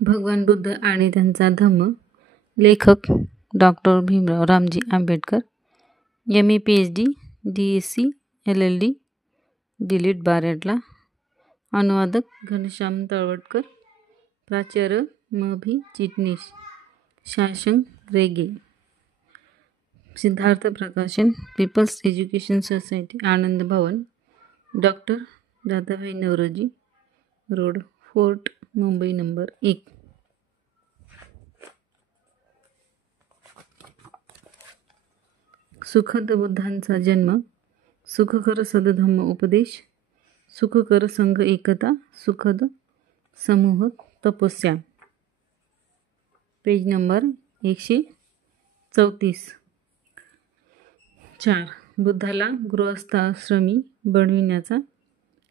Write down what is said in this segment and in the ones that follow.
भगवान बुद्ध आणि त्यांचा धम्म. लेखक doctor Bhimrao Ramji Ambedkar. MA PhD DSc LLD D Litt barrister at law. अनुवादक घनश्याम तळवटकर. प्राचार्य म.भी. चिटणीस शासंग Rege. Siddharth Prakashan People's Education Society Anand Bhavan, doctor Dadabhai Naoroji road, Fort, Mumbai number 1. सुखद बुद्धांचा जन्म. सुखकर सदधम्म उपदेश. सुखकर संघ एकता. सुखद समूह तपस्या. Page number 134. 4. बुद्धाला गृहस्थाश्रमी बनविण्याचा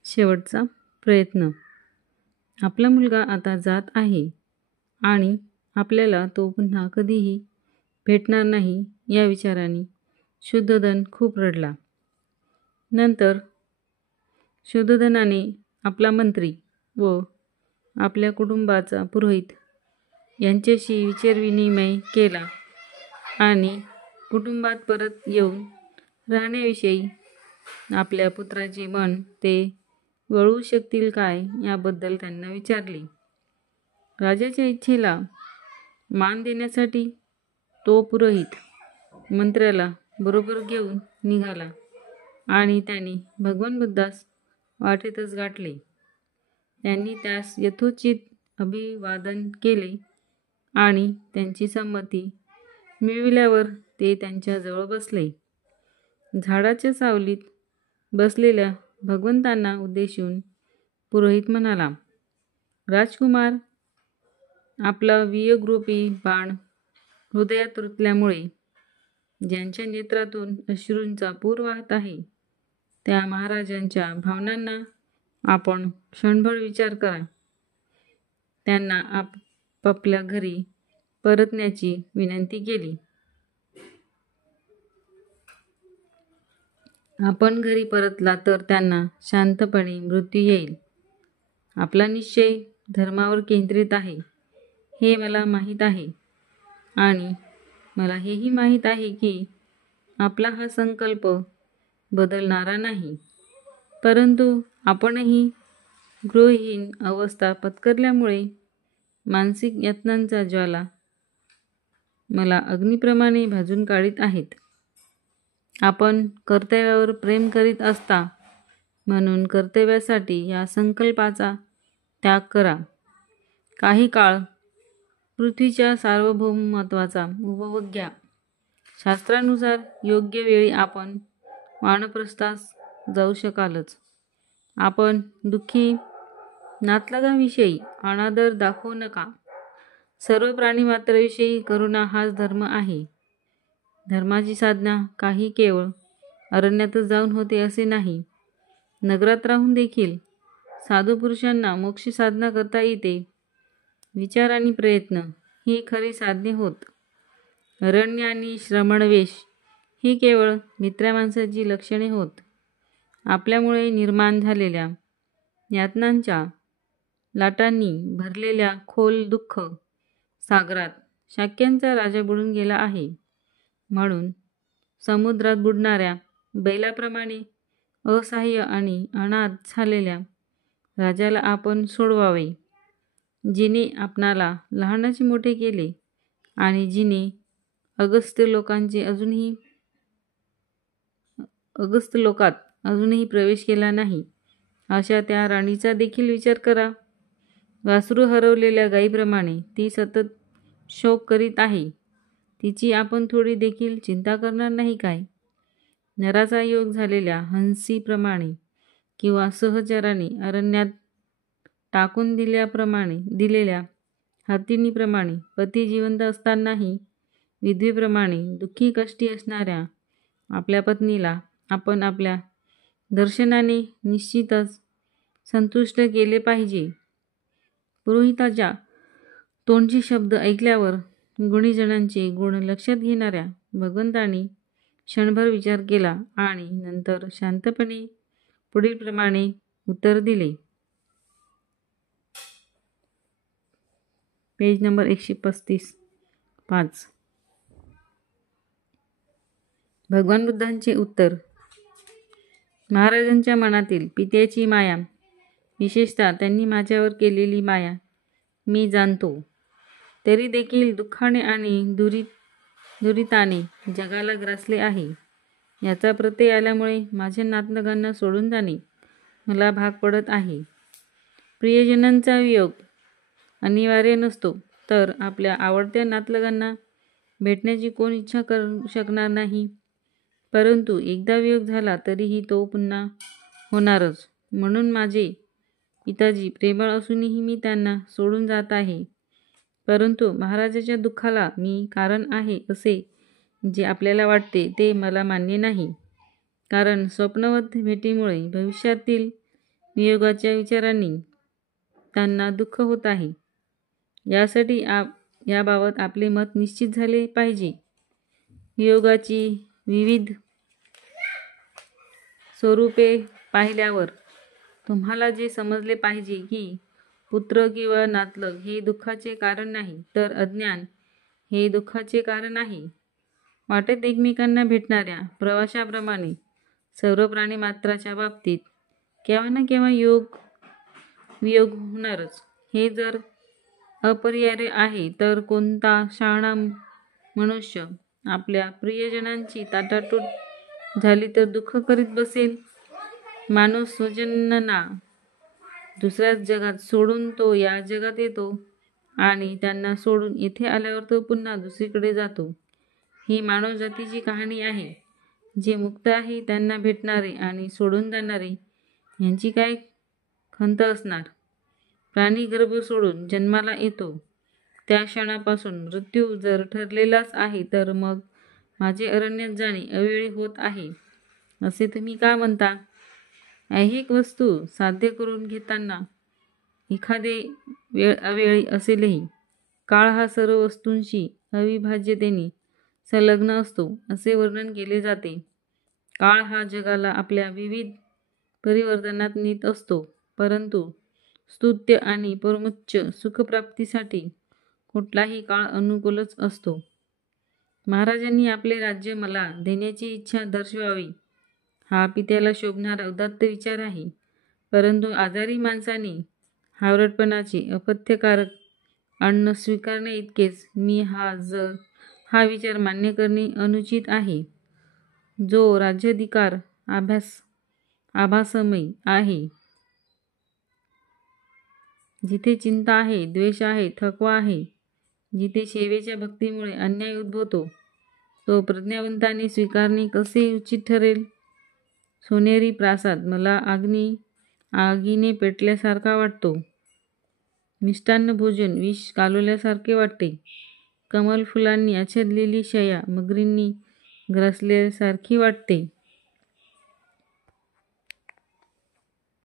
शेवटचा प्रयत्न. आपला मुलगा आता जात आहे आणि आपल्याला तो पुन्हा कधीही भेटणार नाही या विचाराने शुद्धोधन खूप रडला. नंतर शुद्धोधनाने आपला मंत्री व आपल्या कुटुंबाचा पुरोहित यांच्याशी विचारविनिमय केला आणि कुटुंबात परत येऊन राहण्याविषयी आपल्या पुत्राचे मन ते वळवू शकतील काय याबद्दल त्यांना विचारले. राजाच्या इच्छेला मान देण्यासाठी तो पुरोहित मंत्र्याला बरोबर घेऊन निघाला आणि त्याने भगवान बुद्धास वाटेतच गाठले. त्यांनी त्यास यथोचित अभिवादन केले आणि त्यांची संमती मिळविल्यावर ते त्यांच्या जवळ बसले. झाडाच्या सावलीत बसलेल्या भगवंतांना उद्देशून पुरोहित म्हणाला, राजकुमार, आपला वियोगरूपी बाण हृदयात रुतल्यामुळे ज्यांच्या नेत्रातून अश्रूंचा पूर वाहत आहे त्या महाराजांच्या भावनांना आपण क्षणभर विचार करा. त्यांना आपापल्या घरी परतण्याची विनंती केली. आपण घरी परतला तर त्यांना शांतपणे मृत्यू येईल. आपला निश्चय धर्मावर केंद्रित आहे हे मला माहीत आहे आणि मला हेही माहीत आहे की आपला हा संकल्प बदलणारा नाही. परंतु आपणही गृहहीन अवस्था पत्करल्यामुळे मानसिक यातनांचा ज्वाला मला अग्नीप्रमाणे भाजून काढीत आहेत. आपण कर्तव्यावर प्रेम करीत असता म्हणून कर्तव्यासाठी या संकल्पाचा त्याग करा. काही काळ पृथ्वीच्या सार्वभौमत्वाचा उपभोग घ्या. शास्त्रानुसार योग्य वेळी आपण वानप्रस्थास जाऊ शकालच. आपण दुःखी नातलगांविषयी अनादर दाखवू नका. सर्व प्राणीमात्राविषयी करुणा हाच धर्म आहे. धर्माची साधना काही केवळ अरण्यातच जाऊन होते असे नाही. नगरात राहून देखील साधू पुरुषांना मोक्ष साधना करता येते. विचार आणि प्रयत्न ही खरी साधने होत. अरण्य आणि श्रमणवेश ही केवळ मित्र्या माणसाची लक्षणे होत. आपल्यामुळे निर्माण झालेल्या यातनांच्या लाटांनी भरलेल्या खोल दुःख सागरात शाक्यांचा राजा बुडून गेला आहे. म्हणून समुद्रात बुडणाऱ्या बैलाप्रमाणे असहाय्य आणि अनाथ झालेल्या राजाला आपण सोडवावे. जिने आपणाला लहानाचे मोठे केले आणि जिने अगस्त्य लोकात अजूनही प्रवेश केला नाही अशा त्या राणीचा देखील विचार करा. वासरू हरवलेल्या गायीप्रमाणे ती सतत शोक करीत आहे. तिची आपण थोडी देखील चिंता करणार नाही काय? नराचा योग झालेल्या हंसीप्रमाणे किंवा सहचराने अरण्यात टाकून दिलेल्या हत्तीनीप्रमाणे पती जिवंत असतानाही विधवेप्रमाणे दुःखी कष्टी असणाऱ्या आपल्या पत्नीला आपण आपल्या दर्शनाने निश्चितच संतुष्ट केले पाहिजे. पुरोहिताच्या तोंडचे शब्द ऐकल्यावर गुणीजनांचे गुण लक्षात घेणाऱ्या भगवंतांनी क्षणभर विचार केला आणि नंतर शांतपणे पुढीलप्रमाणे उत्तर दिले. Page number 135. 5. भगवान बुद्धांचे उत्तर. महाराजांच्या मनातील पित्याची माया, विशेषतः त्यांनी माझ्यावर केलेली माया मी जाणतो. तरी देखील दुःखाने आणि दुरिताने जगाला ग्रासले आहे. याचा प्रत्यय आल्यामुळे माझ्या नातलगांना सोडून जाणे मला भाग पडत आहे. प्रियजनांचा वियोग अनिवार्य नसतो, तर आपल्या आवडत्या नातलगांना भेटण्याची कोण इच्छा करू शकणार नाही. परंतु एकदा वियोग झाला तरीही तो पुन्हा होणारच. म्हणून माझे पिताजी प्रेमळ असूनही मी त्यांना सोडून जात आहे. परंतु महाराजाच्या दुःखाला मी कारण आहे असे जे आपल्याला वाटते ते मला मान्य नाही. कारण स्वप्नवत भेटीमुळे भविष्यातील वियोगाच्या विचारांनी त्यांना दुःख होत आहे. यासाठी याबाबत आपले मत निश्चित झाले पाहिजे. वियोगाची विविध स्वरूपे पाहिल्यावर तुम्हाला जे समजले पाहिजे की पुत्र किंवा नातलग हे दुःखाचे कारण नाही, तर अज्ञान हे दुःखाचे कारण आहे. वाटेत एकमेकांना भेटणाऱ्या प्रवाशाप्रमाणे सर्व प्राणी मात्राच्या बाबतीत केव्हा ना केव्हा वियोग होणारच. हे जर अपरिहार्य आहे, तर कोणता शहाणा मनुष्य आपल्या प्रियजनांची ताटातूट झाली तर दुःख करीत बसेल. माणूस स्वजनांना दुसऱ्याच जगात सोडून तो या जगात येतो आणि त्यांना सोडून येथे आल्यावर तो पुन्हा दुसरीकडे जातो. ही मानव जातीची कहाणी आहे. जे मुक्त आहे त्यांना भेटणारे आणि सोडून जाणारे यांची काय खंत असणार. प्राणी गर्भ सोडून जन्माला येतो त्या क्षणापासून मृत्यू जर ठरलेलाच आहे, तर मग माझे अरण्यात जाणे अवेळी होत आहे असे तुम्ही का म्हणता? ऐहिक वस्तू साध्य करून घेताना एखादे वेळ अवेळी असेलही. काळ हा सर्व वस्तूंशी अविभाज्यतेने संलग्न असतो असे वर्णन केले जाते. काळ हा जगाला आपल्या विविध परिवर्तनात नेत असतो, परंतु स्तुत्य आणि परमोच्च सुखप्राप्तीसाठी कुठलाही काळ अनुकूलच असतो. महाराजांनी आपले राज्य मला देण्याची इच्छा दर्शवावी हा पित्याला शोभणारा उदात्त विचार आहे. परंतु आजारी माणसाने हावरटपणाचे अपथ्यकारक अन्न स्वीकारणे इतकेच मी हा विचार मान्य करणे अनुचित आहे. जो राज्याधिकार आभासमयी आहे, जिथे चिंता आहे, द्वेष आहे, थकवा आहे, जिथे सेवेच्या भक्तीमुळे अन्याय उद्भवतो, तो प्रज्ञावंताने स्वीकारणे कसे उचित ठरेल? सोनेरी प्रासाद मला आगीने पेटल्यासारखा वाटतो. मिष्टान्न भोजन विष कालवल्यासारखे वाटते. कमल फुलांनी आच्छादलेली शया मगरींनी ग्रासल्यासारखी वाटते.